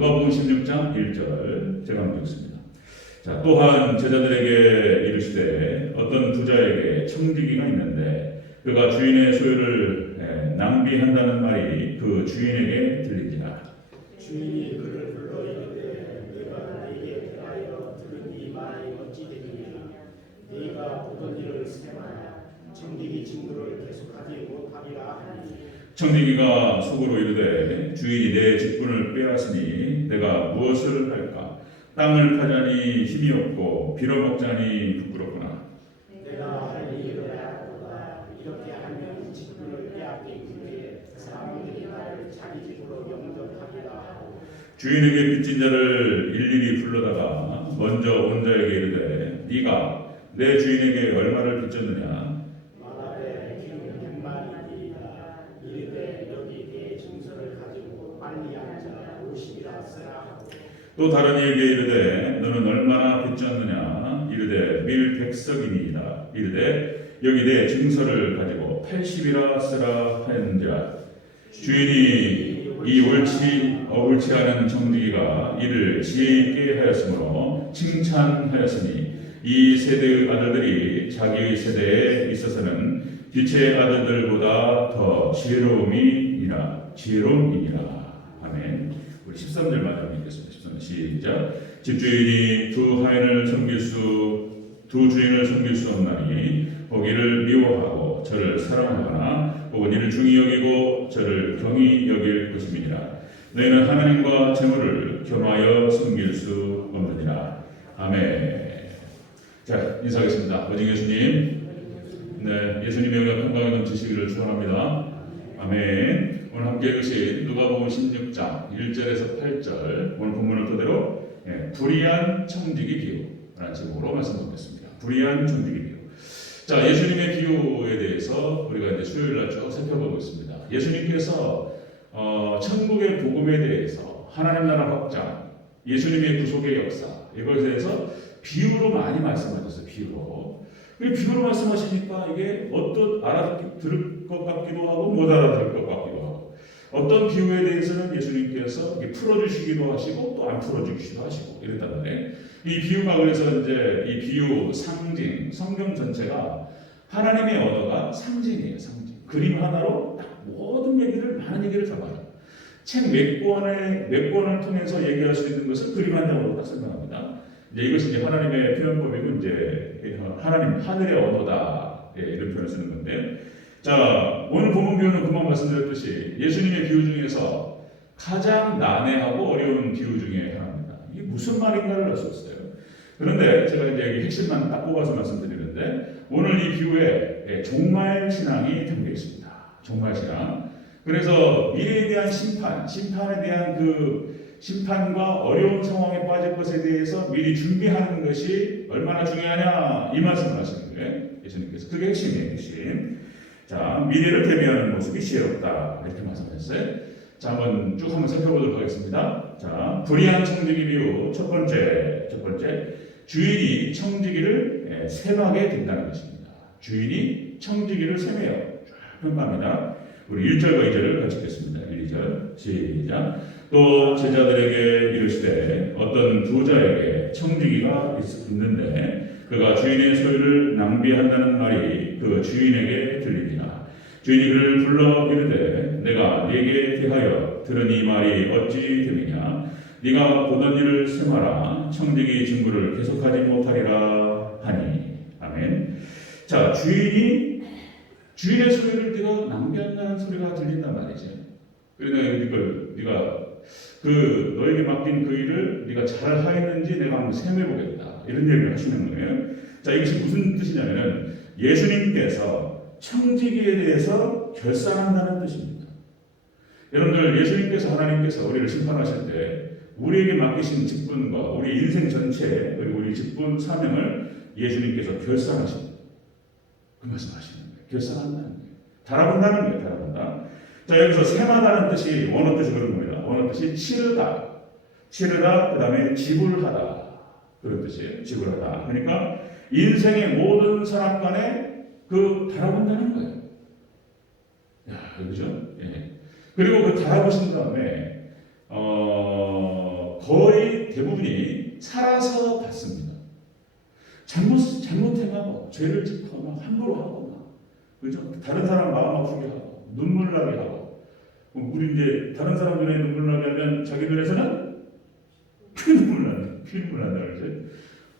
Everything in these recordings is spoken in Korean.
누가복음 16장 1절 제가 한번 읽습니다. 자, 또한 제자들에게 이르시되 어떤 부자에게 청지기가 있는데 그가 주인의 소유를 낭비한다는 말이 그 주인에게 들린지라. 주인이 그를 불러 이르되 내가 네게 대하여 들은 이 말이 어찌 되느냐. 네가 보던 일을 생각하라. 청지기 직무를 계속하지 못하리라 하니. 청지기가 속으로 이르되 주인이 내 직분을 빼앗으니 내가 무엇을 할까? 땅을 파자니 힘이 없고 빌어먹자니 부끄럽구나. 내가 할 일을 하도다. 이렇게 하면 직분을 빼앗긴 후에 사람들이 나를 자기 집으로 영접하리라 하고. 주인에게 빚진 자를 일일이 불러다가 먼저 온 자에게 이르되 네가 내 주인에게 얼마를 빚졌느냐? 말하되 기름 100만이니이다. 이르되 여기 네 증서를 가지고 빨리 앉아 50이라 쓰라 하고. 또 다른 이에게 이르되 너는 얼마나 빚졌느냐? 이르되 밀 100석이니이다. 이르되 여기 내 증서를 가지고 80이라 쓰라 하였느니라. 주인이 이 옳지 않은 청지기가 이를 지혜 있게 하였으므로 칭찬하였으니 이 세대의 아들들이 자기의 세대에 있어서는 빛의 아들들보다 더 지혜로움이니라. 아멘. 우리 13절 마저 읽겠습니다. 13절 시작. 집주인이 두 주인을 섬길 수 없나니 보기를 미워하고 저를 사랑하거나 혹은 이를 중히 여기고 저를 경히 여길 것임이니라. 너희는 하나님과 재물을 겸하여 섬길 수 없느니라. 아멘. 자, 인사하겠습니다. 오직 예수님. 네, 예수님의 은혜가 건강에 넘치시기를 축원합니다. 아멘. 오늘 함께 읽으신 누가복음 16장 1절에서 8절 오늘 본문을 토대로 불의한 청지기 비유라는 제목으로 말씀드리겠습니다. 불의한 청지기 비유. 자, 예수님의 비유에 대해서 우리가 이제 수요일날 쭉 살펴보고 있습니다. 예수님께서 천국의 복음에 대해서 하나님 나라 확장, 예수님의 구속의 역사 이것에 대해서 비유로 많이 말씀하셨어요. 비유로. 비유로 말씀하시니까 이게 알아들을 것 같기도 하고 못 알아들을 것 같기도 하고 어떤 비유에 대해서는 예수님께서 풀어주시기도 하시고 또 안 풀어주시기도 하시고 이랬단 말이에요. 이 비유가 그래서 이제 이 비유 상징 성경 전체가 하나님의 언어가 상징이에요. 상징. 그림 하나로 딱 모든 많은 얘기를 담아요. 책 몇 권을 통해서 얘기할 수 있는 것을 그림 한 장으로 딱 설명합니다. 이제 이것이 이제 하나님의 표현법이고 이제 하나님 하늘의 언어다 이런 표현을 쓰는 건데, 자 오늘 본문 비유는 금방 말씀드렸듯이 예수님의 비유 중에서 가장 난해하고 어려운 비유 중에 하나입니다. 이게 무슨 말인가를 알 수 없어요. 그런데 제가 이제 여기 핵심만 딱 뽑아서 말씀드리는데 오늘 이 비유에 종말 신앙이 담겨 있습니다. 종말 신앙. 그래서 미래에 대한 심판에 대한 그 심판과 어려운 상황에 빠질 것에 대해서 미리 준비하는 것이 얼마나 중요하냐 이 말씀을 하시는 거예요. 예수님께서. 그게 핵심이에요. 핵심. 자, 미래를 대비하는 모습이 지혜롭다 이렇게 말씀하셨어요. 자, 한번 쭉 살펴보도록 하겠습니다. 자, 불의한 청지기 비유 첫 번째 주인이 청지기를 셈하게 된다는 것입니다. 주인이 청지기를 셈해요. 평가합니다. 우리 1절과 2절을 같이 읽겠습니다. 1, 2절 시작. 또 제자들에게 이르시되 어떤 부자에게 청지기가 있는데 그가 주인의 소유를 낭비한다는 말이 그 주인에게 들리니라. 주인이 그를 불러 이르되 내가 네게 대하여 들은 이 말이 어찌 됨이냐. 네가 보던 일을 생하라. 청지기 직무를 계속하지 못하리라 하니. 아멘. 자, 주인의 소유를 네가 낭비한다는 소리가 들린단 말이지. 그러니까 네가 너에게 맡긴 그 일을 네가 잘 하였는지 내가 한번 셈해보겠다 이런 얘기를 하시는 거예요. 자, 이것이 무슨 뜻이냐면은 예수님께서 청지기에 대해서 결산한다는 뜻입니다. 여러분들 예수님께서 하나님께서 우리를 심판하실 때 우리에게 맡기신 직분과 우리 인생 전체 그리고 우리 직분 사명을 예수님께서 결산하십니다. 그 말씀하시는 거예요. 결산한다는 거예요. 달아본다는 거예요. 달아본다. 자, 여기서 셈하다는 뜻이 원어 뜻이 그런 겁니다. 원어 뜻이 치르다, 그 다음에 지불하다 그런 뜻이에요. 지불하다. 그러니까 인생의 모든 산업간에 달아본다는 거예요. 야, 그죠? 예. 그리고 달아보신 다음에 거의 대부분이 살아서 받습니다. 잘못 행하고 죄를 짓거나 함부로 하거나, 그죠? 다른 사람 마음 아프게 하고 눈물 나게 하고, 우리 이제 다른 사람 눈에 눈물 나게 하면 자기 눈에서는 피눈물 난다 그러죠.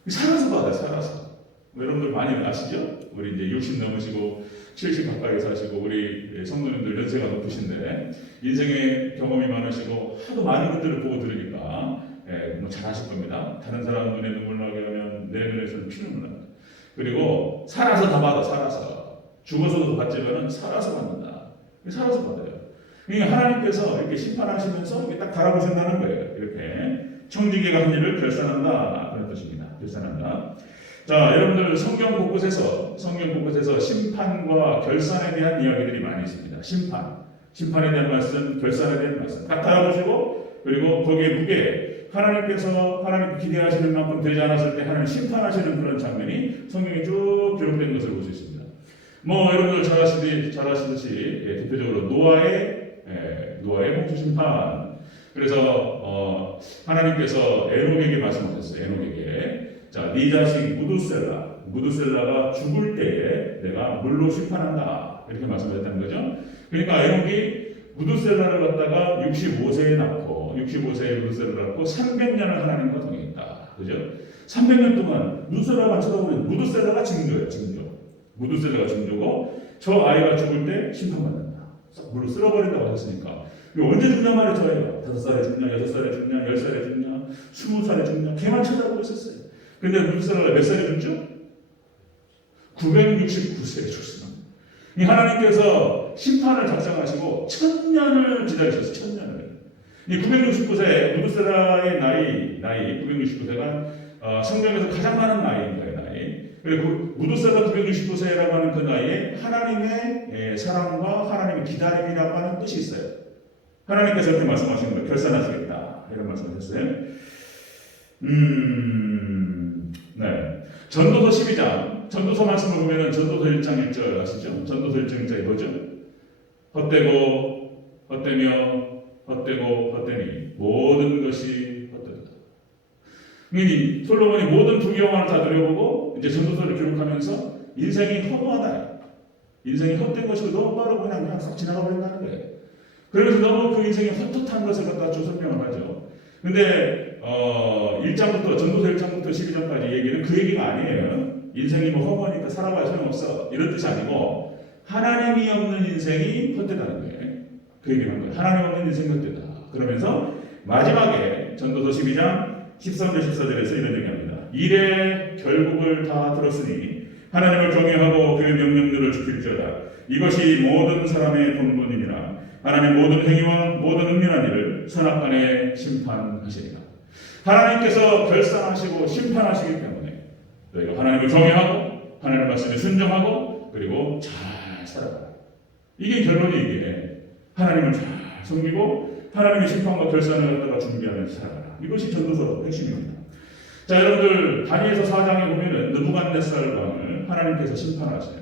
살아서 받아, 살아서. 여러분들 많이 아시죠? 우리 이제 60 넘으시고 70 가까이 사시고 우리 성도님들 연세가 높으신데 인생의 경험이 많으시고 하도 많은 것들을 보고 들으니까 뭐 잘 아실 겁니다. 다른 사람 눈에 눈물 나게 하면 내 눈에서는 피눈물 난다. 그리고 살아서 다 받아, 살아서. 죽어서도 받지만은 살아서 받는다. 살아서 받아요. 그러니까 하나님께서 이렇게 심판하시면서 이렇게 딱 달아보신다는 거예요. 이렇게 청지기가 한 일을 결산한다, 그런 뜻입니다. 결산한다. 자, 여러분들 성경 곳곳에서 심판과 결산에 대한 이야기들이 많이 있습니다. 심판에 대한 말씀, 결산에 대한 말씀 딱 달아보시고, 그리고 거기에 무게, 하나님 기대하시는 만큼 되지 않았을 때 하나님 심판하시는 그런 장면이 성경에 쭉 기록된 것을 볼 수 있습니다. 뭐 여러분들 잘 아시듯이 대표적으로 노아의 홍수 심판. 그래서 하나님께서 에녹에게 말씀하셨어요. 에녹에게, 자, 네 자식 무두셀라가 죽을 때에 내가 물로 심판한다, 이렇게 말씀하셨다는 거죠. 그러니까 에녹이 무두셀라를 갖다가 65세에 낳고 65세에 무두셀라를 낳고 300년을 하나님과 동행했다, 그죠? 300년 동안 무두셀라가 쳐다보면 무두셀라가 징조예요. 무두셀라가 징조고, 저 아이가 죽을 때 심판받는다, 물로 쓸어버린다고 하셨으니까 언제 죽냐 말이 저예요. 5살에 죽냐, 6살에 죽냐, 10살에 죽냐, 20살에 죽냐, 걔만 쳐다보고 있었어요. 근데 무두셀라가 몇 살에 죽죠? 969세에 죽습니다. 하나님께서 심판을 작성하시고 1000년을 기다리셨어요. 1000년을. 이 969세, 무두셀라의 나이 969세가 성경에서 가장 많은 나이입니다. 그리고 무두셀라 969세라고 하는 그 나이에 하나님의 사랑과 하나님의 기다림이라고 하는 뜻이 있어요. 하나님께서 이렇게 말씀하시는 거예요. 결산하시겠다, 이런 말씀하셨어요. 네. 전도서 12장, 전도서 말씀을 보면은 전도서 1장 1절 아시죠? 전도서 1장 1절이 뭐죠? 헛되니 모든 것이 헛되다. 그러니 솔로몬이 모든 부귀영화를 다 누려보고 이제 전도서를 기록하면서 인생이 허무하다, 인생이 헛된 것이고 너무 빠르고 그냥 싹 지나가 버린다는 거예요. 그래서 너무 그 인생이 헛헛한 것을 갖다 좀 설명을 하죠. 근데 1장부터 전도서 1장부터 12장까지 얘기는 그 얘기가 아니에요. 인생이 뭐 허무하니까 살아봐야 소용없어, 이런 뜻이 아니고 하나님이 없는 인생이 헛되다는 거예요. 그 얘기를 한 거예요. 하나님 없는 인생이 헛되다. 그러면서 마지막에 전도서 12장 13절 14절에서 이런 얘기합니다. 일의 결국을 다 들었으니 하나님을 경외하고 그의 명령들을 지킬지어다. 이것이 모든 사람의 본분이니라. 하나님 모든 행위와 모든 은밀한 일을 선악간에 심판하시리라. 하나님께서 결산하시고 심판하시기 때문에 너희가 하나님을 경외하고 하나님 말씀에 순종하고 그리고 잘 살아가라. 이게 결론이 이게 하나님을 잘 섬기고 하나님의 심판과 결산을 갖다가 준비하면서 살아가라. 이것이 전도서 핵심입니다. 자, 여러분들 다니엘서 4장에 보면은 느부갓네살 왕을 하나님께서 심판하셔요.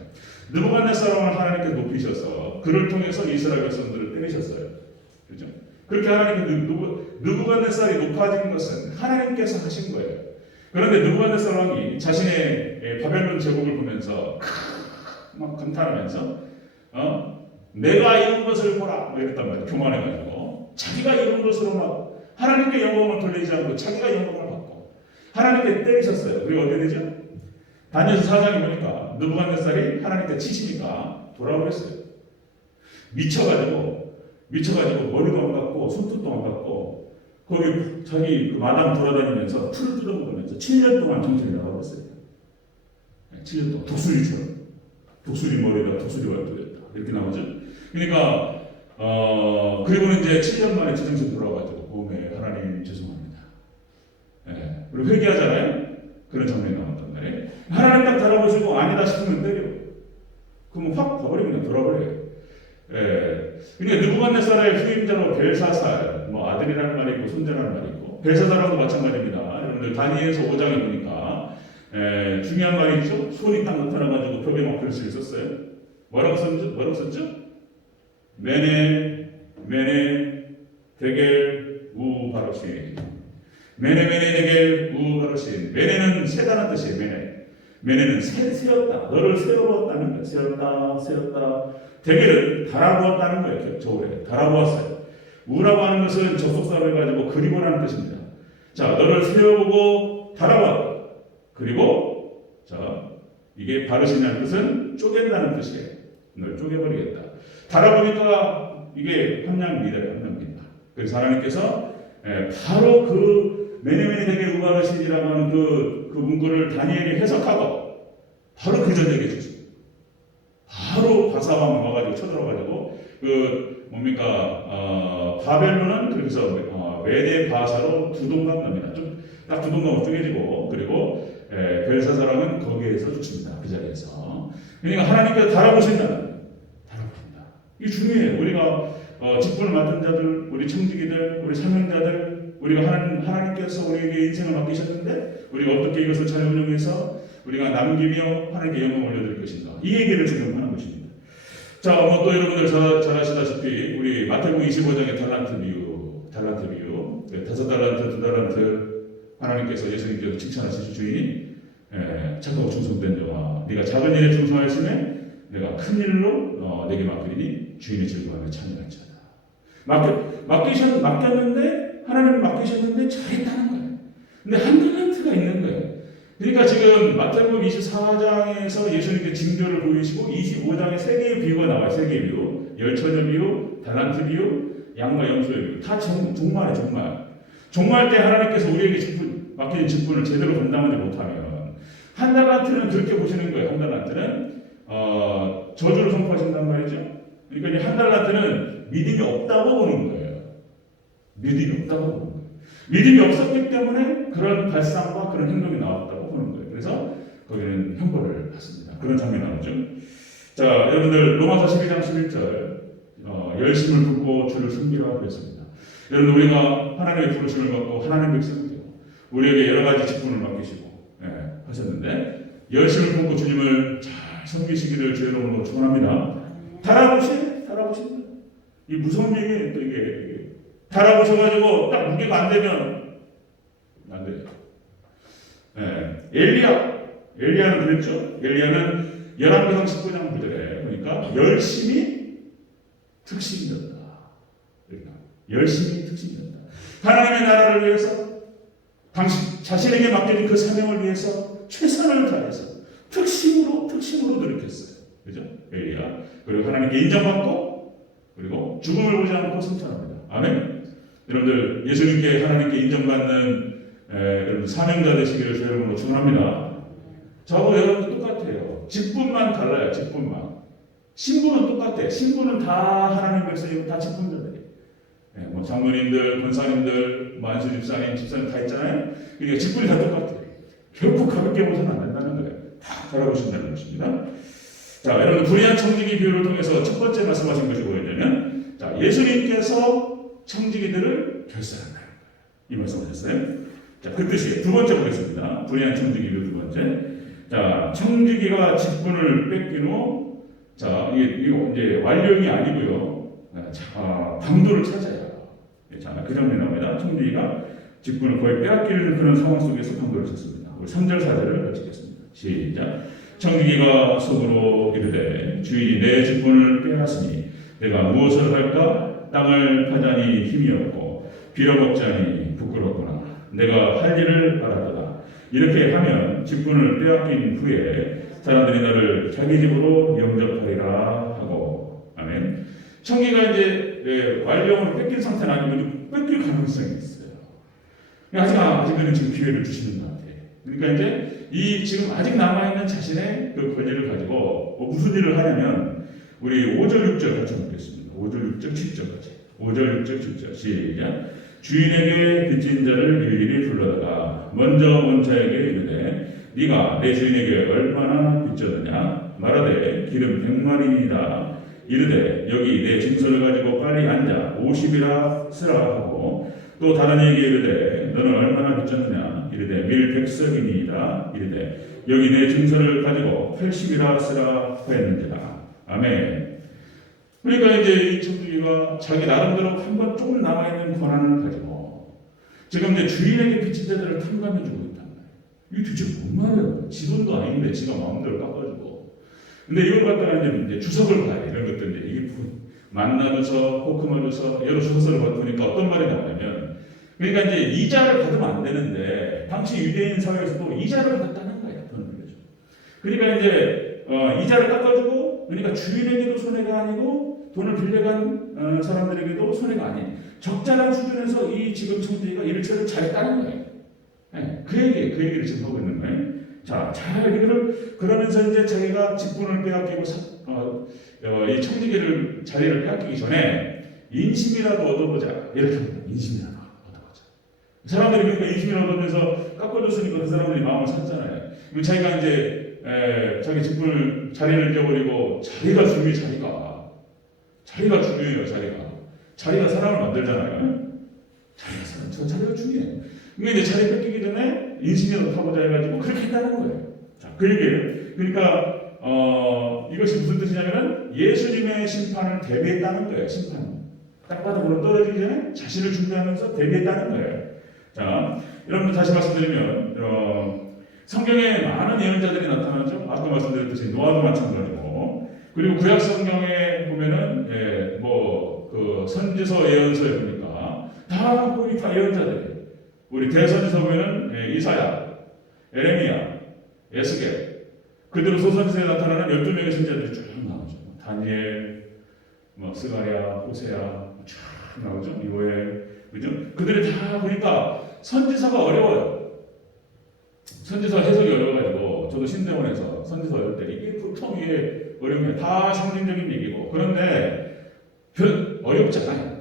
느부갓네살 왕을 하나님께서 높이셔서 그를 통해서 이스라엘 백성들을 때리셨어요. 그렇죠? 그렇게 하나님께서 느부갓네살이 높아진 것은 하나님께서 하신 거예요. 그런데 느부갓네살 왕이 자신의 바벨론 제국을 보면서 막 감탄하면서 내가 이룬 것을 보라, 이랬단 말이에요. 교만해가지고 자기가 이룬 것으로 막 하나님께 영광을 돌리지 않고 자기가 영광을 받고 하나님께 때리셨어요. 그리고 어떻게 되죠? 다니엘서 4장에 보니까 느부갓네살이 하나님께 치시니까 돌아오랬어요. 미쳐가지고 머리도 안 감고 손톱도 안 감고 거기 자기 그 마당 돌아다니면서 풀을 뜯어먹으면서 7년 동안 정신이 나가버렸어요. 7년 동안 독수리처럼, 독수리 머리가 독수리 발톱이었다, 이렇게 나오죠. 그러니까 그리고는 이제 7년 만에 제정신 돌아와가지고 몸에 하나님 죄송합니다. 그리고 회개하잖아요. 그런 장면이 나왔단 말이에요. 하나님 딱 달아보시고 아니다 싶으면 때려. 그러면 확 버리면 그냥 돌아버려요. 그러니까 느부갓네살의 후임자로 벨사살, 뭐 아들이라는 말이 있고 손자라는 말이 있고, 벨사살하고도 마찬가지입니다. 여러분들 다니엘서 5장에 보니까 중요한 말이 있죠. 손이 딱 나타나가지고 벽에 막 글씨를 썼어요. 뭐라고 썼죠? 메네 데겔 우 바로시. 메네메네 되게 우가르신. 메네는 세다는 뜻이에요. 메네는 세웠다. 너를 세워보았다는 거예요. 세웠다. 되게를 달아보았다는 거예요. 저울에 달아보았어요. 우라고 하는 것은 접속사를 가지고 그리고라는 뜻입니다. 자, 너를 세워보고 달아보았다. 그리고 자, 이게 바르신이라는 뜻은 쪼갠다는 뜻이에요. 널 쪼개버리겠다. 달아보니까 이게 함량입니다. 그래서 하나님께서 바로 그 메네메네 되게 우가르신이라고 하는 그 문구를 다니엘이 해석하고 바로 그 전쟁에 주죠. 바로 바사왕 와가지고 쳐들어가지고 바벨론은 그래서 메대 바사로 두 동강 납니다. 딱 두 동강으로 쪼개지고 그리고 벨사사랑은 거기에서 죽습니다. 그 자리에서. 그러니까 하나님께서 달아보신다. 이게 중요해요. 우리가 직분을 맡은 자들, 우리 청지기들, 우리 사명자들, 우리가 하나님께서 우리에게 인생을 맡기셨는데 우리가 어떻게 이것을 잘 운영해서 우리가 남기며 하나님께 영광을 올려드릴 것인가. 이 얘기를 지금 하는 것입니다. 자, 또 여러분들 잘 아시다시피 우리 마태복음 25장의 달란트 비유, 5달란트, 2달란트 하나님께서 예수님께서 칭찬하신 주인이 착하고 충성된 자와 네가 작은 일에 충성하였으면 내가 큰 일로 내게 맡기니 주인의 즐거움에 참여할 자다. 맡겼는데 하나님 맡기셨는데 잘했다는 거예요. 근데 한 달란트가 있는 거예요. 그러니까 지금 마태복음 24장에서 예수님께 징조를 보이시고 25장에 세 개의 비유가 나와요. 세 개의 비유. 열처녀 비유, 달란트 비유, 양과 염소의 비유. 다 종말이에요. 종말 때 하나님께서 우리에게 맡긴 직분을 제대로 감당하지 못하면 한 달란트는 그렇게 보시는 거예요. 한 달란트는 저주를 선포하신단 말이죠. 그러니까 한 달란트는 믿음이 없다고 보는 거예요. 믿음이 없었기 때문에 그런 발상과 그런 행동이 나왔다고 보는 거예요. 그래서 거기는 형벌을 받습니다. 그런 장면이 나오죠. 자, 여러분들 로마서 12장 11절 열심을 붓고 주를 섬기라 그랬습니다. 여러분 우리가 하나님의 부르심을 받고 하나님 백성이요 우리에게 여러 가지 직분을 맡기시고 하셨는데 열심을 붓고 주님을 잘 섬기시기를 주의 이름으로 축원합니다. 달아보신다. 이 무서운 얘기예요. 또 이게 달아보셔가지고 딱 무게가 안 되면 안 돼요. 엘리야는 그랬죠. 엘리야는 11장 19장 구절에 그러니까 열심히 특심이었다. 하나님의 나라를 위해서 당신 자신에게 맡겨진 그 사명을 위해서 최선을 다해서 특심으로 노력했어요. 그죠? 엘리야. 그리고 하나님께 인정받고 그리고 죽음을 보지 않고 승천합니다. 아멘. 여러분들 예수님께 하나님께 인정받는 여러분 사명자 되시기를 주의 이름으로 축원합니다. 저하고 여러분도 똑같아요. 직분만 달라요. 신분은 똑같아요. 신분은 다 하나님 백성이고 다 직분자들이에요. 뭐 장로님들, 권사님들, 만수 집사님 다 있잖아요. 그러니까 직분이 다 똑같아요. 결코 가볍게 보서는 안 된다는 거예요. 다 달아보신다는 것입니다. 자, 여러분 불의한 청지기 비유를 통해서 첫 번째 말씀하신 것이 뭐였냐면, 자, 예수님께서 청지기들을 결산한다. 이 말씀하셨어요. 자, 그 뜻이에요. 두 번째 보겠습니다. 불의한 청지기 비유 두 번째. 자, 청지기가 직분을 뺏긴 후, 자, 이거 이제 완령이 아니고요. 방도를 찾아요. 자, 그 장면이 나옵니다. 청지기가 직분을 거의 빼앗기는 그런 상황 속에서 방도를 찾습니다. 우리 3절 4절을 같이 읽겠습니다. 시작. 청지기가 속으로 이르되 주인이 내 직분을 빼앗으니 내가 무엇을 할까? 땅을 파자니 힘이 없고 빌어먹자니 부끄럽구나. 내가 할 일을 알았도다. 이렇게 하면 직분을 빼앗긴 후에 사람들이 너를 자기 집으로 영접하리라 하고. 아멘. 청지기가 이제 완령을 뺏긴 상태는 아니고 뺏길 가능성이 있어요. 아직은 지금 기회를 주시는 것 같아요. 그러니까 이제 지금 아직 남아있는 자신의 그 권위를 가지고 무슨 일을 하냐면 우리 5절 6절 같이 읽겠습니다. 5절 6절 7절까지 5절 6절 7절 시작. 주인에게 빚진 자를 일일이 불러다가 먼저 온 자에게 이르되 네가 내 주인에게 얼마나 빚졌느냐 말하되 기름 100마리이다. 이르되 여기 내 증서를 가지고 빨리 앉아 50이라 쓰라 하고 또 다른 이에게 이르되 너는 얼마나 빚졌느냐 이르되 밀 100석이니이다. 이르되 여기 내 증서를 가지고 80이라 쓰라 하였는지라. 아멘. 그러니까 이제 이 청지기가 자기 나름대로 한번 조금 남아있는 권한을 가지고 지금 이제 주인에게 빚진 자들을 탕감해주고 있단 말이에요. 이게 도대체 뭔 말이에요? 지 돈도 아닌데 지가 마음대로 깎아주고. 근데 이걸 갖다가 이제 주석을 봐야 돼. 이런 것들 이제 이게 만나주서, 호크마주서 여러 주석서를 보니까 어떤 말이 나오냐면, 그러니까 이제 이자를 받으면 안 되는데 당시 유대인 사회에서도 이자를 받았다는 거예요. 돈을 빌려주고. 그러니까 이제 이자를 깎아주고, 그러니까 주인에게도 손해가 아니고 돈을 빌려간 사람들에게도 손해가 아닌 적절한 수준에서 이 지금 청지기가 이를 처리를 잘했다는 거예요. 네, 그 얘기를 지금 하고 있는 거예요. 자, 잘 그러면서 이제 자기가 직분을 빼앗기고 이 청지기를 자리를 빼앗기기 전에 인심이라도 얻어보자. 이렇게 합니다. 인심이라도 얻어보자. 사람들이 그러니까 인심이라도 얻으면서 깎아줬으니까 그 사람들이 마음을 샀잖아요. 그리고 자기가 이제 자기 직분을 자리를 잃어버리고 자리가 중요해. 자리가 중요해요. 자리가 사람을 만들잖아요. 자리가 중요해요. 근데 이제 자리 뺏기기 전에 인심이라도 타보자 해가지고 그렇게 했다는 거예요. 자, 그 얘기예요. 그러니까 이것이 무슨 뜻이냐면은 예수님의 심판을 대비했다는 거예요. 심판. 딱 봐도 물론 떨어지기 전에 자신을 준비하면서 대비했다는 거예요. 자, 여러분 다시 말씀드리면 성경에 많은 예언자들이 나타나죠. 아까 말씀드렸듯이 노아도 마찬가지고, 그리고 구약 성경에 보면은 그 선지서 예언서에 보니까 다 예언자들이에요. 우리 대선지서 보면은 이사야, 에레미야, 에스겔, 그대로 소선지서에 나타나는 12명의 선지자들이 쭉 나오죠. 다니엘, 스가랴, 호세야 쭉 나오죠. 요엘, 그죠? 그들이 다 보니까 선지서가 어려워요. 선지서 해석이 어려워가지고 저도 신대원에서 선지서 어려울 때 이게 보통 이게 어려운 게 다 상징적인 얘기고, 그런데 별 어렵지 않아요.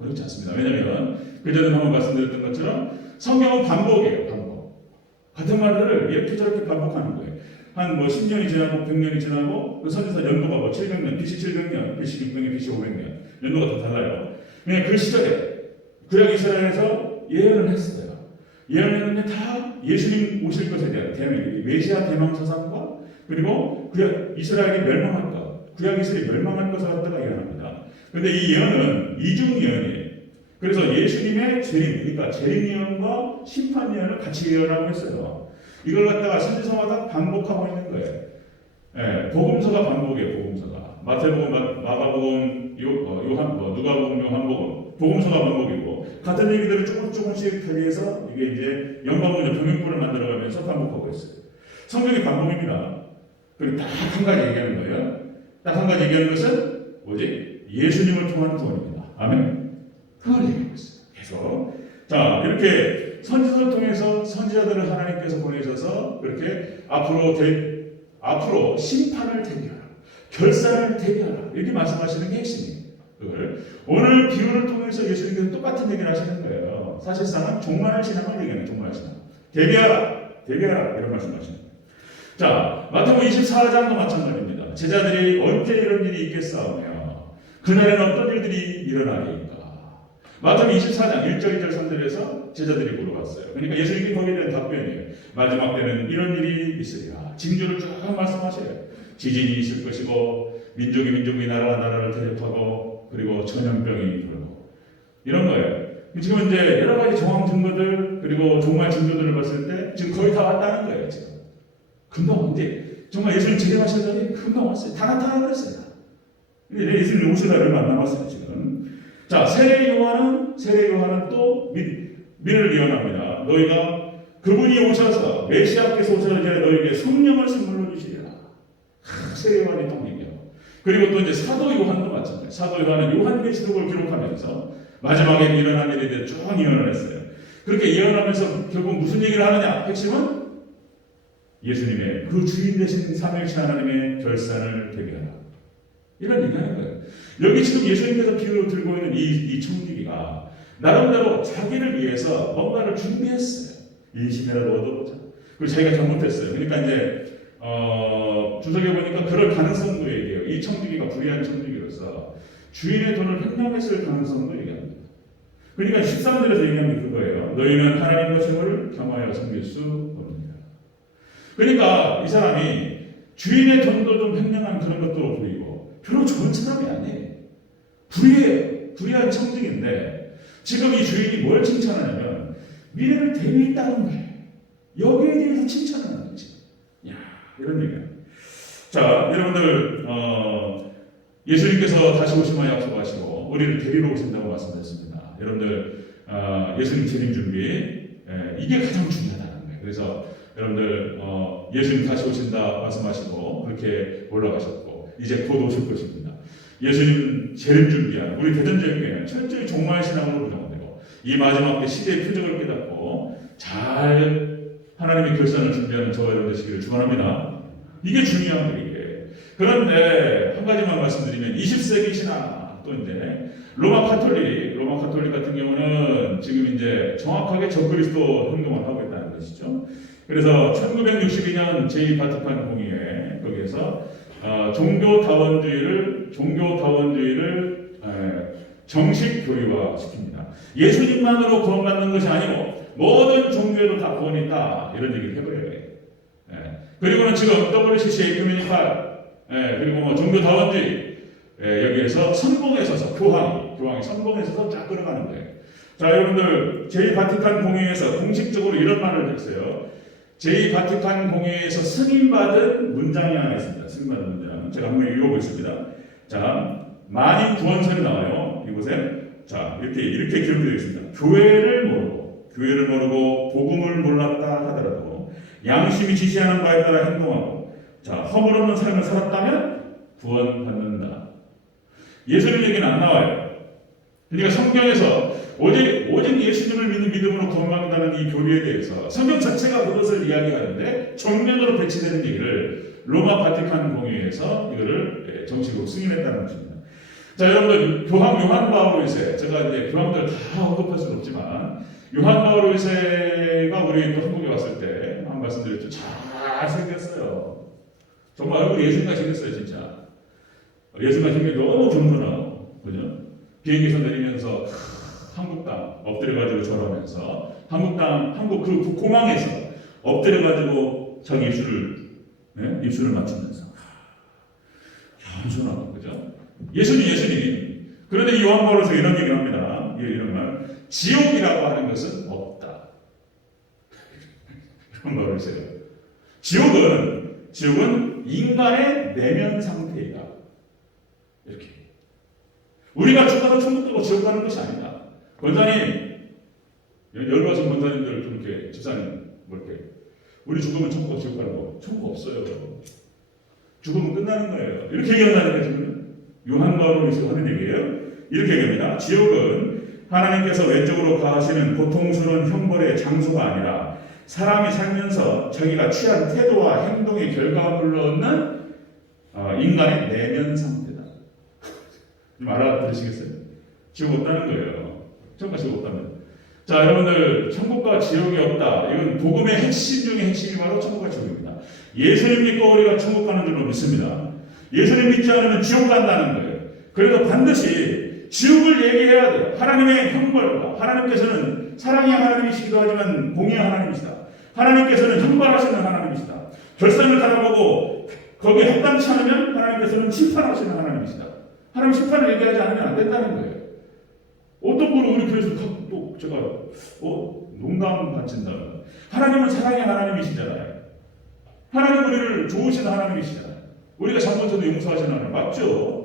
어렵지 않습니다. 왜냐하면 그전에 한번 말씀드렸던 것처럼 성경은 반복이에요. 반복. 같은 말들을 이렇게 저렇게 반복하는 거예요. 한 10년이 지나고 100년이 지나고 그 선지서 연도가 700년, BC 700년, BC 600년, BC 500년 연도가 다 달라요. 그냥 그 시절에 구약 이스라엘에서 예언을 했어요. 예언했는데 다 예수님 오실 것에 대한 대명, 메시아 대망 사상과 그리고 구약 이스라엘이 멸망할 것, 구약 이스라엘이 멸망할 것을 갖다가 예언합니다. 그런데 이 예언은 이중 예언이에요. 그래서 예수님의 재림, 그러니까 재림 예언과 심판 예언을 같이 예언하고 있어요. 이걸 갖다가 선지서마다 반복하고 있는 거예요. 복음서가 반복이에요. 복음서가 마태복음, 마가복음, 누가복음, 요한복음, 복음서가 반복이고 같은 얘기들을 조금씩 대비해서 이게 이제 연관문제 병행부를 만들어가면서 반복하고 있어요. 성경이 반복입니다. 그리고 딱 한 가지 얘기하는 거예요. 딱 한 가지 얘기하는 것은 뭐지? 예수님을 통한 구원입니다. 아멘. 그걸 얘기하고 있어요. 계속. 자, 이렇게 선지서를 통해서 선지자들을 하나님께서 보내셔서 그렇게 앞으로 심판을 대비하라, 결산을 대비하라, 이렇게 말씀하시는 게 핵심이에요. 그걸 오늘 비유를 통해서 예수님께서 똑같은 얘기를 하시는 거예요. 사실상은 종말 신앙을 얘기하는 종말 신앙. 대비하라 이런 말씀하시는 거예요. 자, 마태복음 24장도 마찬가지입니다. 제자들이 언제 이런 일이 있겠사오며 그날에는 어떤 일들이 일어나리까. 마태복음 24장 1절, 2절, 3절에서 제자들이 물어봤어요. 그러니까 예수님이 거기에 대한 답변이에요. 마지막 때는 이런 일이 있으리라. 징조를 쭉 말씀하셔요. 지진이 있을 것이고 민족이 나라가 나라를 대적하고 그리고 전염병이 돌고 이런 거예요. 지금 이제 여러 가지 정황 증거들 그리고 종말 징조들을 봤을 때 지금 거의 다 왔다는 거예요. 지금 금방 언제 정말 예수님 재림하시더니 금방 왔어요. 다 나타나버렸어요. 근데 예수님 오실 날을 얼마 안 남았어요. 지금. 자, 세례 요한은 또 미래를 예언합니다. 너희가 그분이 오셔서 메시아께서 오셔서 이제 너희에게 성령을 선물로 주시리라. 세례 요한이 딱 얘기하고, 그리고 또 이제 사도 요한도 마찬가지예요. 사도 요한은 요한계시록을 기록하면서 마지막에 일어난 일에 대해 쭉 예언을 했어요. 그렇게 예언하면서 결국 무슨 얘기를 하느냐? 핵심은 예수님의 그 주인 되신 삼위일체 하나님의 결산을 대비하라. 이런 얘기하는 거예요. 여기 지금 예수님께서 비유로 들고 있는 이 청지기가 나름대로 자기를 위해서 뭔가를 준비했어요. 인심이라도 얻어보자. 그리고 자기가 잘못했어요. 그러니까 이제 주석에 보니까 그럴 가능성도 얘기해요. 이 청지기가 불의한 청지기로서 주인의 돈을 횡령했을 가능성도 얘기합니다. 그러니까 13절에서 얘기하는 게 그거예요. 너희는 하나님과 재물을 겸하여 섬길 수 없느니라. 그러니까 이 사람이 주인의 돈도 좀 횡령한 그런 것도 보이고 별로 좋은 사람이 아니에요. 불의한 청직인데 지금 이 주인이 뭘 칭찬하냐면 미래를 대비했다는 거예요. 여기에 대해서 칭찬하는 거지. 야, 이런 얘기야. 자, 여러분들 예수님께서 다시 오시면 약속하시고 우리를 데리러 오신다고 말씀드렸습니다. 여러분들 예수님 재림 준비 이게 가장 중요하다는 거예요. 그래서 여러분들 예수님 다시 오신다 말씀하시고 그렇게 올라가셨고 이제 곧 오실 것입니다. 예수님 재림 준비한 우리 대전제교회는 철저히 종말 신앙으로 구성되고 이 마지막 때 시대의 표적을 깨닫고 잘 하나님의 결산을 준비하는 저와 여러분 되시기를 축원합니다. 이게 중요한 거예요. 그런데 한 가지만 말씀드리면 20세기 신앙 또 이제 로마 카톨릭 같은 경우는 지금 이제 정확하게 적그리스도 행동을 하고 있다는 것이죠. 그래서 1962년 제2바티칸 공의회 거기에서 종교다원주의를 정식 교리화 시킵니다. 예수님만으로 구원받는 것이 아니고 모든 종교에도 다 구원이 있다 이런 얘기를 해버려요. 그리고는 지금 WCC 에큐메니칼 그리고 뭐 종교다원주의 여기에서 선봉에 서서 교황이 선봉에 서서 쫙 끌어가는 거예요. 자, 여러분들 제2바티칸 공의회에서 공식적으로 이런 말을 했어요. 제2바티칸 공의회에서 승인받은 문장이 하나 있습니다. 승인받은 문장 제가 한번 읽어보겠습니다. 자, 만인 구원설이 나와요. 이곳에 자 이렇게 기록되어 있습니다. 교회를 모르고 복음을 몰랐다 하더라도 양심이 지시하는 바에 따라 행동하고 자 허물없는 삶을 살았다면 구원받는다. 예수님 얘기는 안 나와요. 그러니까 성경에서 오직 예수님을 믿는 믿음으로 구원받는다는 이 교리에 대해서 성경 자체가 그것을 이야기하는데 정면으로 배치되는 얘기를 로마 바티칸 공의회에서 이거를 정식으로 승인했다는 것입니다. 자, 여러분들 교황 요한 바울 2세 제가 이제 교황들 다 언급할 수는 없지만 요한 바울 2세가 우리 또 한국에 왔을 때 한 말씀드렸죠. 잘 생겼어요. 정말 얼굴이 예수님같이 생겼어요, 진짜. 예수님같이 생긴 게 너무 겸손하고, 그죠? 비행기에서 내리면서 한국당 엎드려가지고 절하면서 한국 그 공항에서 엎드려가지고 자기 입술을 맞추면서 겸손하고, 그죠? 예수님. 그런데 이 요한 바울에서 이런 얘기를 합니다. 이런 말. 지옥이라고 하는 것은 없다. 이런 말을 했어요. 지옥은 인간의 내면 상태이다. 이렇게. 우리가 죽어서 천국 가고 지옥 가는 것이 아니다. 권사님, 열받은 권사님들 좀 이렇게 집사님 이렇게 우리 죽으면 천국 가고 지옥 가는 거 천국 없어요. 죽으면 끝나는 거예요. 이렇게 얘기한다는 게 지금 요한 바울에서 하는 얘기예요. 이렇게 얘기합니다. 지옥은 하나님께서 왼쪽으로 가하시는 고통스러운 형벌의 장소가 아니라 사람이 살면서 자기가 취한 태도와 행동의 결과물로 얻는 인간의 내면 상태다. 좀 알아들으시겠어요? 지옥 없다는 거예요. 천국과 지옥 없다면. 자, 여러분들 천국과 지옥이 없다. 이건 복음의 핵심 중에 핵심이 바로 천국과 지옥입니다. 예수님 믿고 우리가 천국 가는 줄로 믿습니다. 예수님 믿지 않으면 지옥 간다는 거예요. 그래도 반드시 지옥을 얘기해야 돼요. 하나님의 형벌과 하나님께서는 사랑의 하나님이시기도 하지만 공의의 하나님이시다. 하나님께서는 형벌하시는 하나님이시다. 결산을 바라보고 거기에 합당치 않으면 하나님께서는 심판하시는 하나님이시다. 하나님 심판을 얘기하지 않으면 안 된다는 거예요. 어떤 분은 우리 교회에서 또 제가 농담 바친다. 하나님은 사랑의 하나님이시잖아요. 하나님 우리를 좋으신 하나님이시잖아요. 우리가 잘못해도 용서하시는 하나님 맞죠?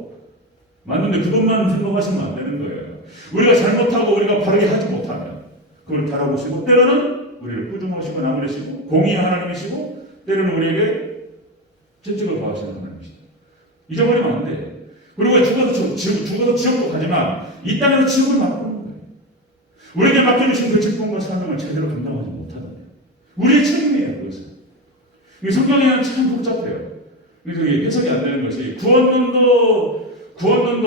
맞는데 그것만 생각하시면 안 되는 거예요. 우리가 잘못하고 우리가 바르게 하지 못하면 그걸 달아보시고 때로는 우리를 꾸중하시고 나무래시고 공의의 하나님이시고 때로는 우리에게 채찍을 가하시는 하나님이시다. 잊어버리면 안 돼요. 그리고 죽어서 지옥도 가지만 이 땅에서 지옥을 맛보는 거예요. 우리에게 맡겨주신 그 직분과 사명을 제대로 감당하지 못하는 거예요. 우리의 책임이에요. 그것은. 성경에는 참 복잡해요. 그래서 해석이 안 되는 것이 구원론도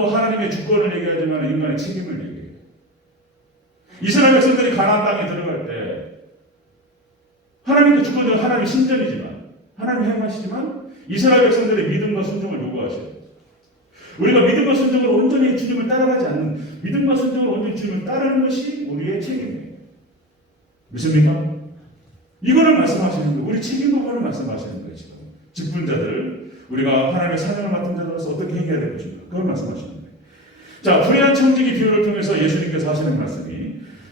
하나님의 주권을 얘기하지만 인간의 책임을 얘기해요. 이스라엘 백성들이 가나안 땅에 들어갈 때 하나님의 주권은 하나님의 신전이지만 하나님 행하시지만 이스라엘 백성들의 믿음과 순종을 요구하셔요. 우리가 믿음과 순종을 온전히 주님을 따라가지 않는 믿음과 순종을 온전히 주님을 따르는 것이 우리의 책임이에요. 믿습니까? 이거를 말씀하시는 거예요. 우리 책임 부분을 말씀하시는 거예요. 지금 직분자들 우리가 하나님의 사명을 맡은 자로서 어떻게 행해야 될 것인가 그걸 말씀하시는 거예요. 자, 불의한 청지기 비유를 통해서 예수님께서 하시는 말씀이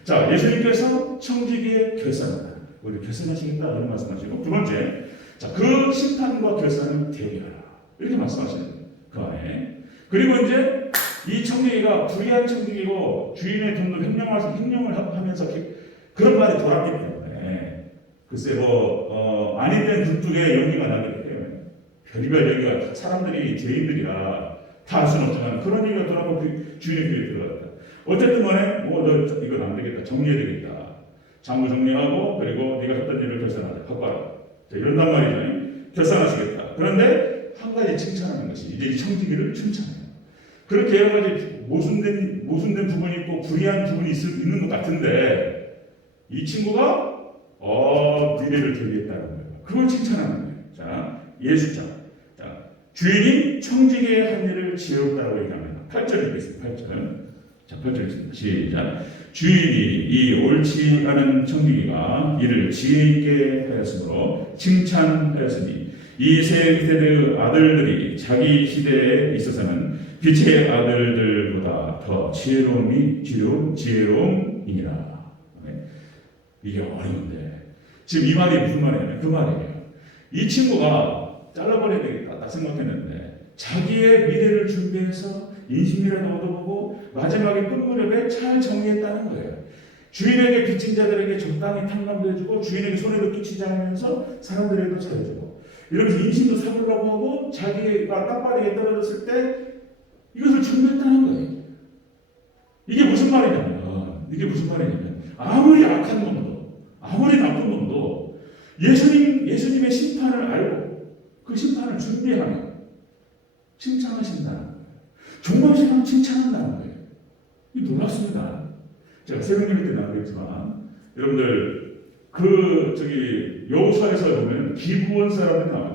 자, 예수님께서 청지기의 결산하다. 우리 결산하시겠다 이런 말씀하시고, 두 번째, 자, 그 심판과 결산을 대비하라 이렇게 말씀하시는 그 안에. 그리고 이제 이 청지기가 불의한 청지기고 주인의 돈을 횡령을 하면서 그런 말이 돌았기 때문에 글쎄 아닌 된 굴뚝에 연기가 나기 때문에 별의별 얘기가 사람들이 죄인들이라 다 할 수는 없지만 그런 얘기가 돌아가고 주인의 귀에 들어갔다. 어쨌든 간에 너 이건 안 되겠다. 정리해야 되겠다. 장부 정리하고 그리고 네가 했던 일을 결산하자. 바꿔라. 자, 이런단 말이죠. 결산하시겠다. 그런데 한 가지 칭찬하는 것이 이제 청지기를 칭찬해요. 그렇게 여러 가지 모순된 부분이 있고 불의한 부분이 있는 것 같은데 이 친구가 미래를 대비했다는 거예요. 그걸 칭찬하는 거예요. 자, 예수자. 자, 주인이 청지기의 한 일을 지혜롭다고 얘기합니다. 8절 읽겠습니다. 8절. 자, 8절 읽습니다. 시작. 주인이 이 옳지 않은 청지기가 이를 지혜 있게 하였으므로 칭찬하였으니 이 세 세대 아들들이 자기 시대에 있어서는 빛의 아들들보다 더 지혜로움이니라. 이게 어려운데 지금 이 말이 무슨 말이냐면 그 말이에요. 이 친구가 잘라버려야 되겠다 딱 생각했는데 자기의 미래를 준비해서 인심이라도 얻어보고 마지막에 끝무렵에 잘 정리했다는 거예요. 주인에게 빚진 자들에게 적당히 탕감도 해주고 주인에게 손해도 끼치지 않으면서 사람들에게도 잘해주고 이러면서 인심도 사보려고 하고 자기가 땀바리에 떨어졌을 때 이것을 준비했다는 거예요. 이게 무슨 말이냐면 아무리 악한 놈도 아무리 나쁜 놈도 예수님의 심판을 알고 그 심판을 준비하면 칭찬하신다는 거예요. 정말 사람 칭찬한다는 거예요. 이 놀랍습니다. 제가 새벽 예배 때 나오겠지만 여러분들 여호수아에서 보면 기브온 사람들이 나와요.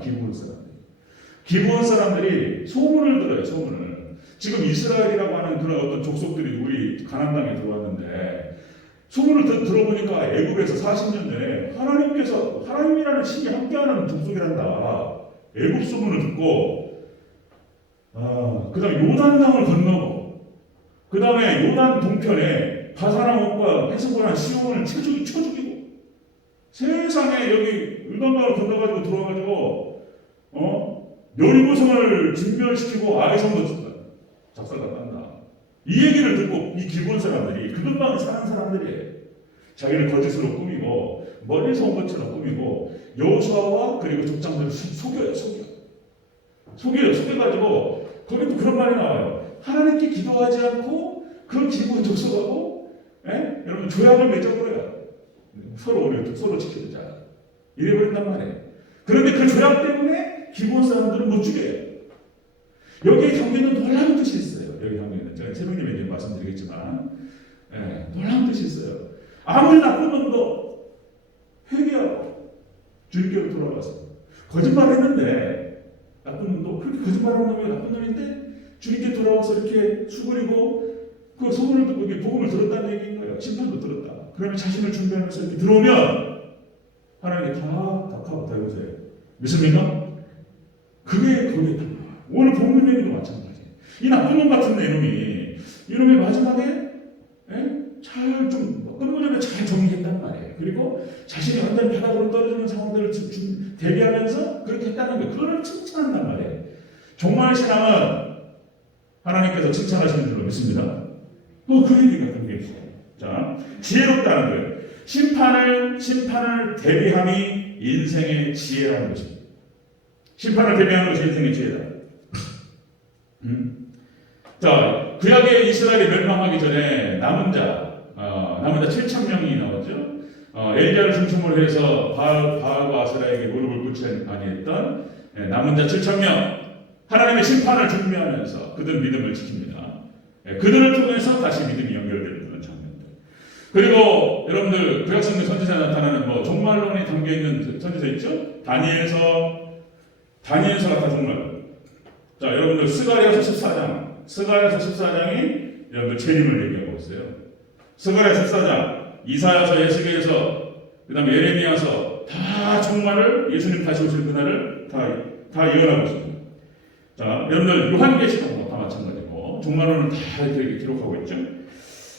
기브온 사람들이 소문을 들어요. 소문을. 지금 이스라엘이라고 하는 그런 어떤 족속들이 우리 가나안 땅에 들어왔는데 소문을 들어보니까 애굽에서 40년 전에 하나님이라는 신이 함께하는 족속이란다. 애굽 소문을 듣고 그 다음에 요단강을 건너고 그 다음에 요단 동편에 바사랑옥과 헤스본한 시온을 쳐 죽이고 세상에 여기 요단강을 건너가지고 들어와가지고 여리고성을 진멸시키고 아이성도 작사가 딴다. 이 얘기를 듣고 이 기본 사람들이 그 근방에 사는 사람들이에요. 자기를 거짓으로 꾸미고 멀리서 온 것처럼 꾸미고 여호수아와 그리고 족장들을 속여가지고 거기 또 그런 말이 나와요. 하나님께 기도하지 않고 그 기부에 접속하고 여러분 조약을 맺어버려요. 서로 지켜주자. 이래버린단 말이에요. 그런데 그 조약 때문에 기본 사람들은 못 죽여요. 여기에 담겨있는 놀라운 뜻이 있어요. 여기 담겨있는 제가 새벽님에게 말씀드리겠지만 놀라운 뜻이 있어요. 아무리 나쁜 놈도 회개하고 주님께로 돌아가서 거짓말했는데 나쁜 놈도 그렇게 거짓말하는 놈이 나쁜 놈인데 주님께 돌아와서 이렇게 수그리고 그 소문을 듣고 복음을 들었다는 얘기인 거예요. 심판도 들었다. 그러면 자신을 준비하면서 이렇게 들어오면 하나님께 다 해보세요. 믿습니까? 그게 오늘 복음 얘기도 마찬가지예요. 이 나쁜 놈 같은 이놈이 마지막에 끝무렵에 잘 정리했단 말이에요. 그리고 자신이 완전 바닥으로 떨어지는 상황들을 대비하면서 그렇게 했다는 거예요. 그걸 칭찬한단 말이에요. 종말 신앙은 하나님께서 칭찬하시는 줄로 믿습니다. 또 그 얘기가 담겨 있어요. 자, 지혜롭다는 거예요. 심판을 대비함이 인생의 지혜라는 것입니다. 심판을 대비하는 것이 인생의 지혜다. 자, 구약의 이스라엘이 멸망하기 전에 남은 자 7,000명이 나왔죠. 엘리야를 중심으로 해서 바알과 아세라에게 무릎을 꿇지 아니했던 남은 자 7,000명 하나님의 심판을 준비하면서 그들 믿음을 지킵니다. 그들을 통해서 다시 믿음이 연결되는 그런 장면들. 그리고 여러분들 구약성경 선지자에 나타나는 종말론이 담겨있는 선지자 있죠? 다니엘서 같은 종말. 자, 여러분들 스가랴서 14장이 여러분들 재림을 얘기하고 있어요. 스가랴 14장, 이사야서, 에스겔서, 그 다음에 예레미야서 다 종말을 예수님 다시 오실 그날을 다 예언하고 있습니다. 자, 여러분들 요한계시록도 다 마찬가지고 종말론을 다 이렇게 기록하고 있죠.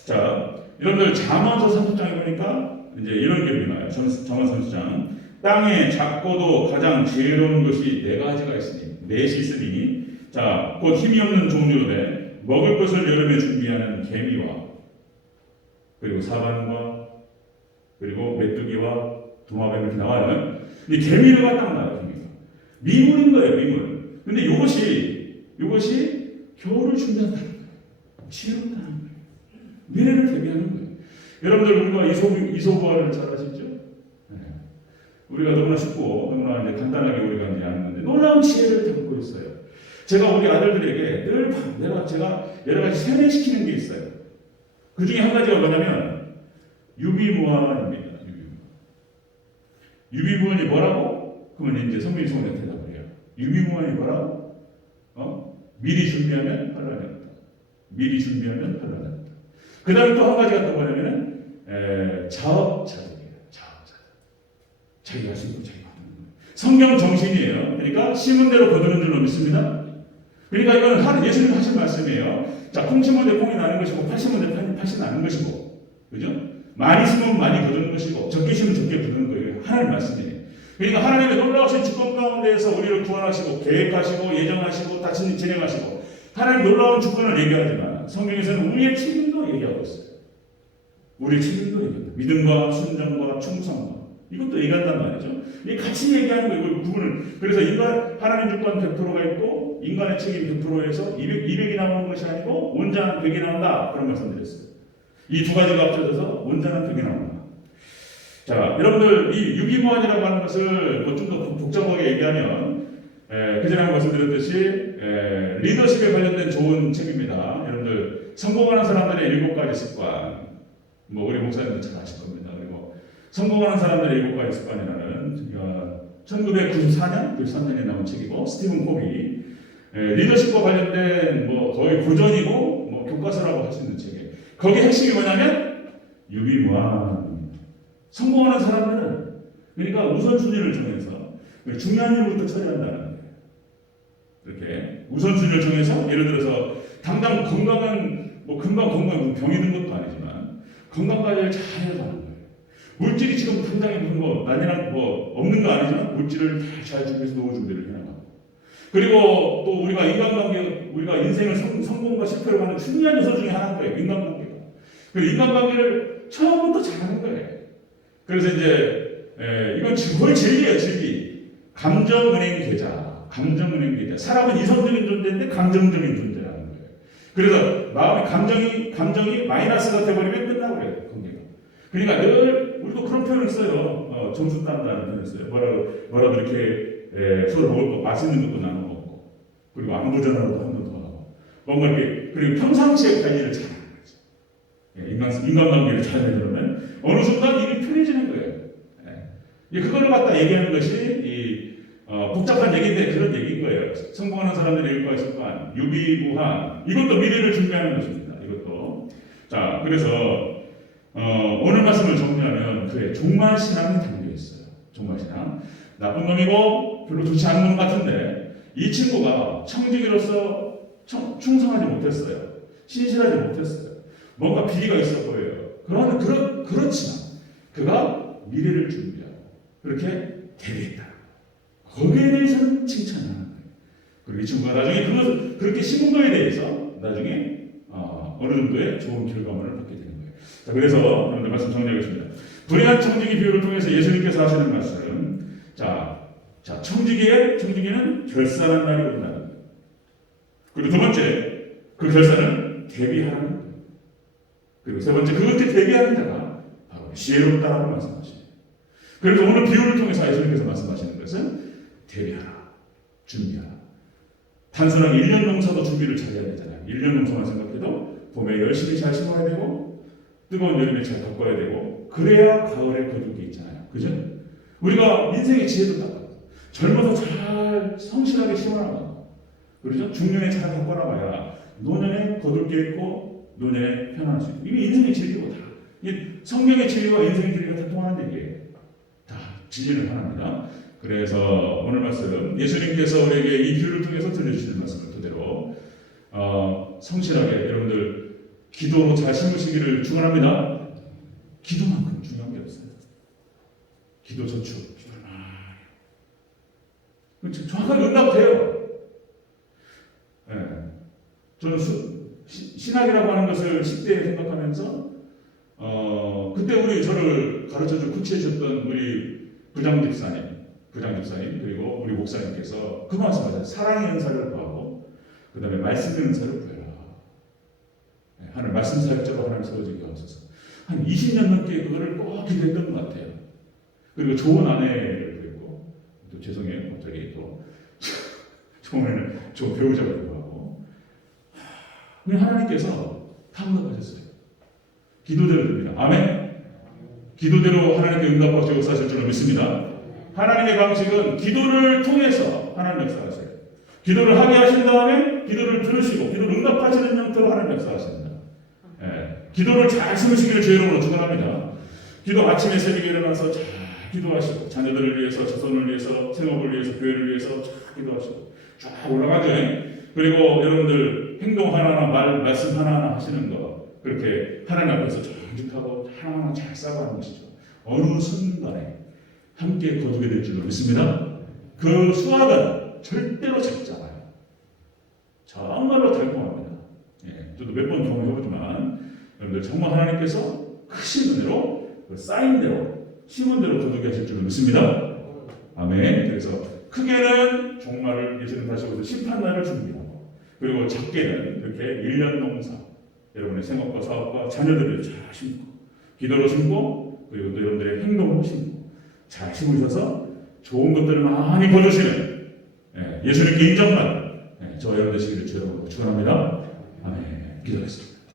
자, 여러분들 잠언서 30장에 보니까 이제 이런 기록이 나와요. 잠언 30장. 땅에 작고도 가장 지혜로운 것이 네 가지가 있으니, 넷이 있으니, 자, 곧 힘이 없는 종류로 먹을 것을 여름에 준비하는 개미와, 그리고 사반과, 그리고 메뚜기와 도마뱀 이렇게 나와요. 이 개미를 갖다 나와요. 개미가. 미물인 거예요, 미물. 근데 이것이 겨울을 준비한다는 거예요. 지혜롭다는 거예요. 미래를 대비하는 거예요. 여러분들 우리가 이소부화를 잘 아시죠? 네. 우리가 너무나 쉽고 너무나 이제 간단하게 우리가 이제 아는데 놀라운 지혜를 담고 있어요. 제가 우리 아들들에게 늘 제가 여러 가지 세뇌시키는 게 있어요. 그 중에 한 가지가 뭐냐면 유비무환입니다. 유비무환이 뭐라고? 그러면 이제 성민이 성원에 대답을 해요. 유비무환이 뭐라고? 미리 준비하면 환란이 없다. 미리 준비하면 환란이 없다. 그 다음에 또 한 가지가 또 뭐냐면은 자업자득이에요. 자업자득. 자기가 할 수 있는 거 자기가 하는 거예요. 성경 정신이에요. 그러니까 심은 대로 거두는 줄로 믿습니다. 그러니까 이건 예수님 하신 말씀이에요. 자, 콩 심은 데 콩이 나는 것이고 팥 심은 데 팥이 나는 것이고, 그죠? 많이 심으면 많이 거두는 것이고 적게 심으면 적게 거두는 거예요. 하나님 말씀이에요. 그러니까 하나님의 놀라우신 주권 가운데에서 우리를 구원하시고 계획하시고 예정하시고 다 진행하시고 하나님 놀라운 주권을 얘기하지만 성경에서는 우리의 책임도 얘기하고 있어요. 우리의 책임도 얘기합니다. 믿음과 순종과 충성과 이것도 얘기한단 말이죠. 이게 같이 얘기하는 거예요. 이걸 구분을. 그래서 하나님 주권 100%가 있고 인간의 책임 100%에서 200이 나오는 것이 아니고 온전한 100이 나온다. 그런 말씀드렸어요. 이 두 가지가 합쳐져서 온전한 100이 나온다. 자, 여러분들 이 유기무환이라고 하는 것을 좀 더 복잡하게 얘기하면 그전에 한번 말씀드렸듯이 리더십에 관련된 좋은 책입니다. 여러분들 성공하는 사람들의 7가지 습관, 뭐 우리 목사님도 잘 아실 겁니다. 그리고 성공하는 사람들의 7가지 습관이라는 1994년, 93년에 나온 책이고 스티븐 코비 리더십과 관련된 뭐 거의 고전이고 뭐 교과서라고 할 수 있는 책이에요. 거기 핵심이 뭐냐면 유비무환. 성공하는 사람들은 그러니까 우선순위를 정해서 중요한 일부터 처리한다는 거예요. 이렇게 우선순위를 정해서 예를 들어서 당장 건강한 뭐 금방 건강 병이 든 것도 아니지만 건강 관리를 잘 해가는 거예요. 물질이 지금 당장에 무슨 뭐 난이나 뭐 없는 거 아니지만 물질을 잘 준비해서 노후 준비를 해나가고 그리고 또 우리가 인간관계 우리가 인생을 성공과 실패로 가는 중요한 요소 중에 하나인 거예요. 인간관계가. 그 인간관계를 처음부터 잘하는 거예요. 그래서 이제 이건 거의 진리예요, 진리. 감정은행 계좌. 사람은 이성적인 존재인데 감정적인 존재라는 거예요. 그래서 마음의 감정이 마이너스가 돼버리면 끝나고 그래요, 관계가. 그러니까 늘 우리도 그런 표현을 써요. 점수 딴다는 표현을 써요. 뭐라도 이렇게 서로 먹을 거 맛있는 것도 나눠 먹고 그리고 안부 전화도 한 번 더 하고 뭔가 이렇게 그리고 평상시에 관리를 잘하는 거죠. 인간관계를 잘 해주면 어느 순간 일이 편해지는 거예요. 그걸 갖다 얘기하는 것이 복잡한 얘기인데 그런 얘기인 거예요. 성공하는 사람들의 일과의 습관, 유비무환, 이것도 미래를 준비하는 것입니다. 이것도. 자, 그래서 오늘 말씀을 정리하면 그래 종말신앙이 담겨 있어요. 종말신앙. 나쁜 놈이고 별로 좋지 않은 놈 같은데 이 친구가 청지기로서 충성하지 못했어요. 신실하지 못했어요. 뭔가 비리가 있어 보여요. 그렇지만 그가 미래를 준비하고 그렇게 대비했다. 거기에 대해서는 칭찬하는 거예요. 그리고 이 친구가 나중에 그렇게 심은 거에 대해서 나중에 어느 정도의 좋은 결과물을 받게 되는 거예요. 자, 그래서 여러분들 말씀 정리하겠습니다. 불의한 청지기 비유를 통해서 예수님께서 하시는 말씀. 자, 청지기는 결산한 날이 온다는 거예요. 그리고 두 번째, 그 결산은 대비하는 거예요. 그리고 세 번째, 그것을 대비하는 자가 바로 지혜롭다라고 말씀하십니다. 그래서 오늘 비유를 통해서 예수님께서 말씀하시는 것은 대비하라, 준비하라. 단순하게 1년 농사도 준비를 잘 해야 되잖아요. 1년 농사만 생각해도 봄에 열심히 잘 심어야 되고 뜨거운 여름에 잘 덮어야 되고 그래야 가을에 거둘 게 있잖아요. 그죠? 우리가 인생의 지혜도 딱 젊어서 잘 성실하게 심어나가고 그렇죠? 중년에 잘 덮어나가야 노년에 거둘 게 있고 노년에 편안할 수 있고 이게 인생의 진리고 다 성경의 진리와 인생의 진리가 다 통하는 얘기예요. 다 진리는 하나입니다. 그래서 오늘 말씀 예수님께서 우리에게 이 비유를 통해서 들려주시는 말씀을 그대로 성실하게 여러분들 기도로 잘 심으시기를 축원합니다. 기도만큼 중요한 게 없어요. 기도 저축, 기도를 많이 정확하게 응답돼요. 네. 저는 신학이라고 하는 것을 10대에 생각하면서 그때 저를 가르쳐준 구치해 주셨던 우리 부장 집사님 그리고 우리 목사님께서 그 말씀하셨어요. 사랑의 은사를 구하고 그 다음에 말씀의 은사를 구해라. 네, 하늘 말씀 사역자로 하나님 세워지게 하소서. 한 20년 넘게 그거를 꼭 기도했던 것 같아요. 그리고 좋은 아내를 구했고 또 죄송해요. 갑자기 또 좋은 배우자를 구하고 우리 하나님께서 다 응답하셨어요. 기도대로 됩니다. 아멘. 기도대로 하나님께 응답하시고 역사하실 줄로 믿습니다. 하나님의 방식은 기도를 통해서 하나님 역사하세요. 기도를 하게 하신 다음에 기도를 들으시고 기도를 응답하시는 형태로 하나님 역사하십니다. 예, 기도를 잘 숨으시기를 주의 이름으로 축원합니다. 기도 아침에 새벽에 일어나서 잘 기도하시고 자녀들을 위해서 자손을 위해서 생업을 위해서 교회를 위해서 잘 기도하시고 쫙 올라가죠. 그리고 여러분들 행동 하나하나 말씀 하나하나 하시는 거 그렇게 하나님 앞에서 정직하고 하나하나 잘 싸가는 것이죠. 어느 순간에 함께 거두게 될 줄로 믿습니다. 그 수확은 절대로 작지 않아요. 정말로 달콤합니다. 예, 저도 몇 번 경험해보지만 여러분들 정말 하나님께서 크신 은혜로 그 쌓인 대로 심은 대로 거두게 하실 줄로 믿습니다. 아멘. 그래서 크게는 종말을 예수님 다시 오셔서 심판날을 준비하고 그리고 작게는 이렇게 1년 농사 여러분의 생업과 사업과 자녀들을 잘 심고 기도로 심고 그리고 또 여러분들의 행동으로 심고 잘 심으셔서 좋은 것들을 많이 거두시는 예수님께 인정받는 저와 여러분 되시기를 주여 축원합니다. 아멘. 기도하겠습니다.